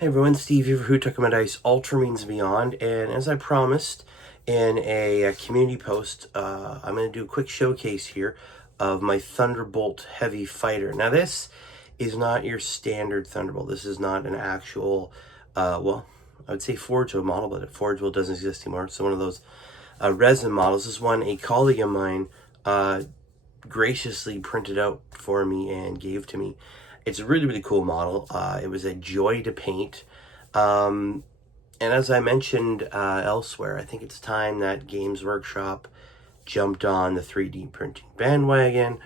Hey everyone, Steve here for Who Took My Dice Ultramarines Beyond, and as I promised in a community post, I'm going to do a quick showcase here of my Thunderbolt Heavy Fighter. Now this is not your standard Thunderbolt. This is not an actual, well, I would say Forge Wheel model, but Forge Wheel doesn't exist anymore. So one of those resin models. This is one a colleague of mine graciously printed out for me and gave to me. It's a really, really cool model. It was a joy to paint. And as I mentioned elsewhere, I think it's time that Games Workshop jumped on the 3D printing bandwagon.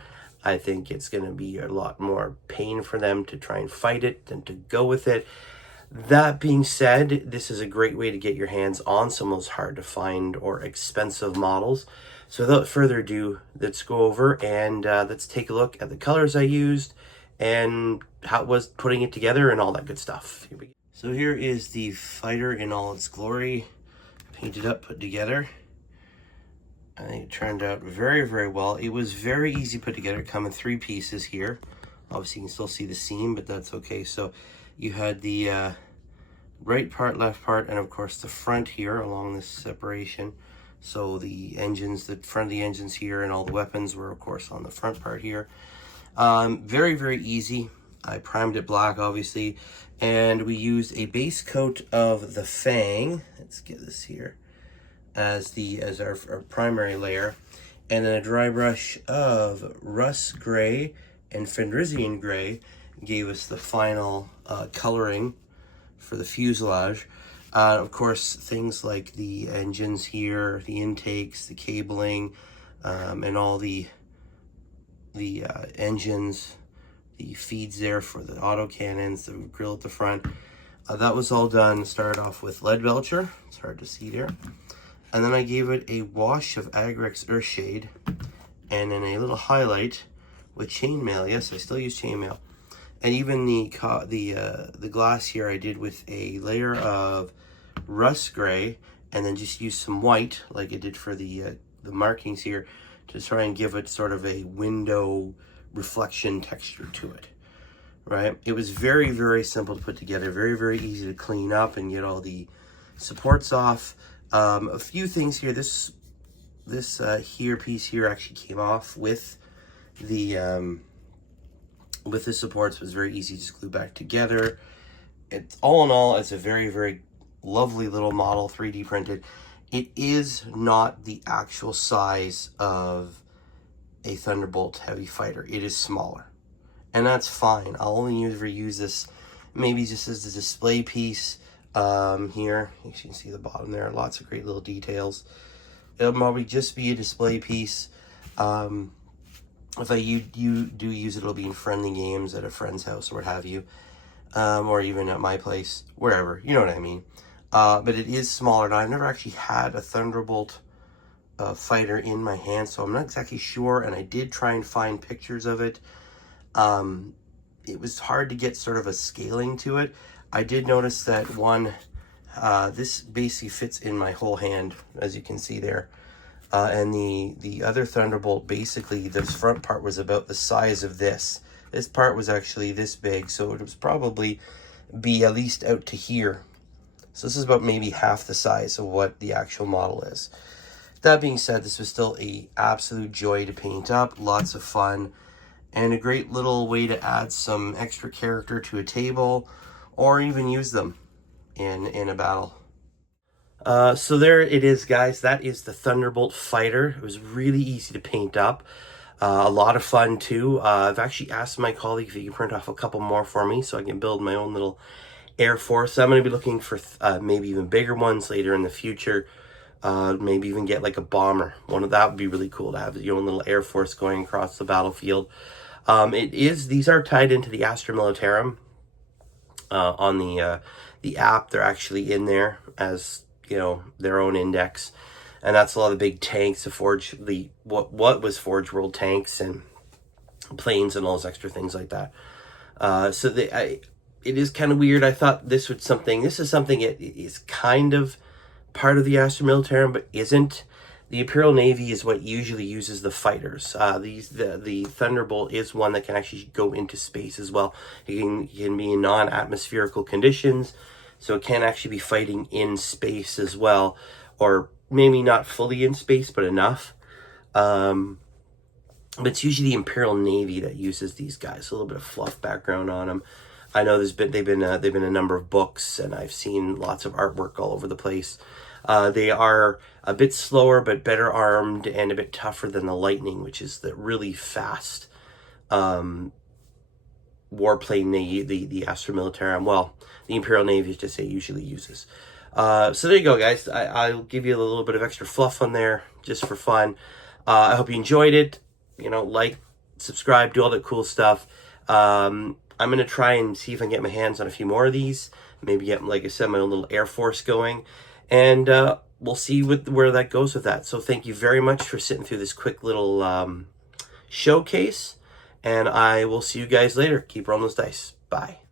I think it's going to be a lot more pain for them to try and fight it than to go with it. That being said, this is a great way to get your hands on some of those hard to find or expensive models. So without further ado, let's go over and let's take a look at the colors I used and how it was putting it together and all that good stuff. So here is the fighter in all its glory, painted up, put together. I think it turned out very, very well. It was very easy put together. It came in 3 pieces here. Obviously you can still see the seam, but that's okay. So you had the right part, left part, and of course the front here along this separation. So the engines, the front of the engines here and all the weapons were of course on the front part here. Very, very easy. I primed it black, obviously, and we used a base coat of the Fang. Let's get this here as our primary layer, and then a dry brush of Rust Gray and Fendrisian Gray gave us the final coloring for the fuselage. Of course, things like the engines here, the intakes, the cabling, and all the engines, the feeds there for the autocannons, the grill at the front. That was all done. Started off with lead belcher. It's hard to see there. And then I gave it a wash of Agrex Earthshade and then a little highlight with chainmail. Yes, I still use chainmail. And even the glass here I did with a layer of Rust Gray and then just used some white like I did for the markings here to try and give it sort of a window reflection texture to it, right? It was very, very simple to put together, very, very easy to clean up and get all the supports off. A few things here, this piece here actually came off with the supports. It was very easy to just glue back together. It's all in all, it's a very, very lovely little model, 3D printed. It is not the actual size of a Thunderbolt Heavy Fighter. It is smaller, and that's fine. I'll only ever use this maybe just as a display piece. Here you can see the bottom there, lots of great little details. It'll probably just be a display piece. If you do use it, it'll be in friendly games at a friend's house or what have you, or even at my place, wherever, you know what I mean. But it is smaller. Now, I've never actually had a Thunderbolt fighter in my hand, so I'm not exactly sure, and I did try and find pictures of it. It was hard to get sort of a scaling to it. I did notice that this basically fits in my whole hand, as you can see there. And the other Thunderbolt, basically, this front part was about the size of this. This part was actually this big, so it was probably be at least out to here. So this is about maybe half the size of what the actual model is. That being said, this was still a absolute joy to paint up, lots of fun, and a great little way to add some extra character to a table, or even use them in a battle. So there it is, guys. That is the Thunderbolt Fighter. It was really easy to paint up. A lot of fun, too. I've actually asked my colleague if he can print off a couple more for me so I can build my own little Air Force. I'm going to be looking for maybe even bigger ones later in the future. Maybe even get like a bomber. That would be really cool to have your own little Air Force going across the battlefield. These are tied into the Astra Militarum. On the app, they're actually in there as, you know, their own index, and that's a lot of the big tanks, what was Forge World tanks and planes and all those extra things like that. It is kind of weird. I thought this is something it is kind of part of the Astra Militarum, but isn't. The Imperial Navy is what usually uses the fighters. The Thunderbolt is one that can actually go into space as well. It can be in non-atmospherical conditions, so it can actually be fighting in space as well, or maybe not fully in space, but enough. But it's usually the Imperial Navy that uses these guys. A little bit of fluff background on them. I know they've been a number of books, and I've seen lots of artwork all over the place. They are a bit slower, but better armed, and a bit tougher than the Lightning, which is the really fast warplane the Astra Militarum, well, the Imperial Navy, to say, usually uses. So there you go, guys. I'll give you a little bit of extra fluff on there just for fun. I hope you enjoyed it. You know, like, subscribe, do all that cool stuff. I'm going to try and see if I can get my hands on a few more of these. Maybe get, like I said, my own little Air Force going. And we'll see where that goes with that. So thank you very much for sitting through this quick little showcase. And I will see you guys later. Keep rolling those dice. Bye.